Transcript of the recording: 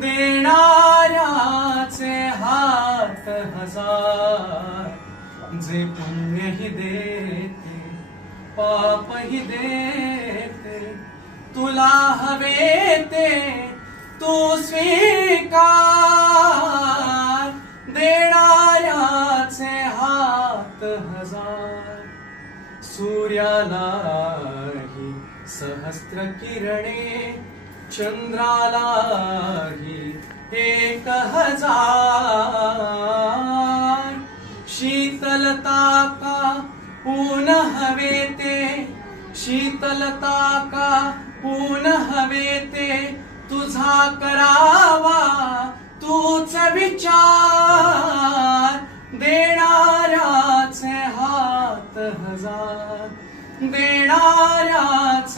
देणाऱ्याचे हात हजार. जे पुण्यही देते पापही देते तुला हवे ते तू स्वीकार. देणाऱ्याचे हात हजार सूर्याला सहस्त्र किरणे चंद्रालाही एक हजार. शीतलता का ऊन हवे ते शीतलता का ऊन हवे ते तुझा करावा तूच विचार. देणाऱ्याचे हात हजार. देणाऱ्याचे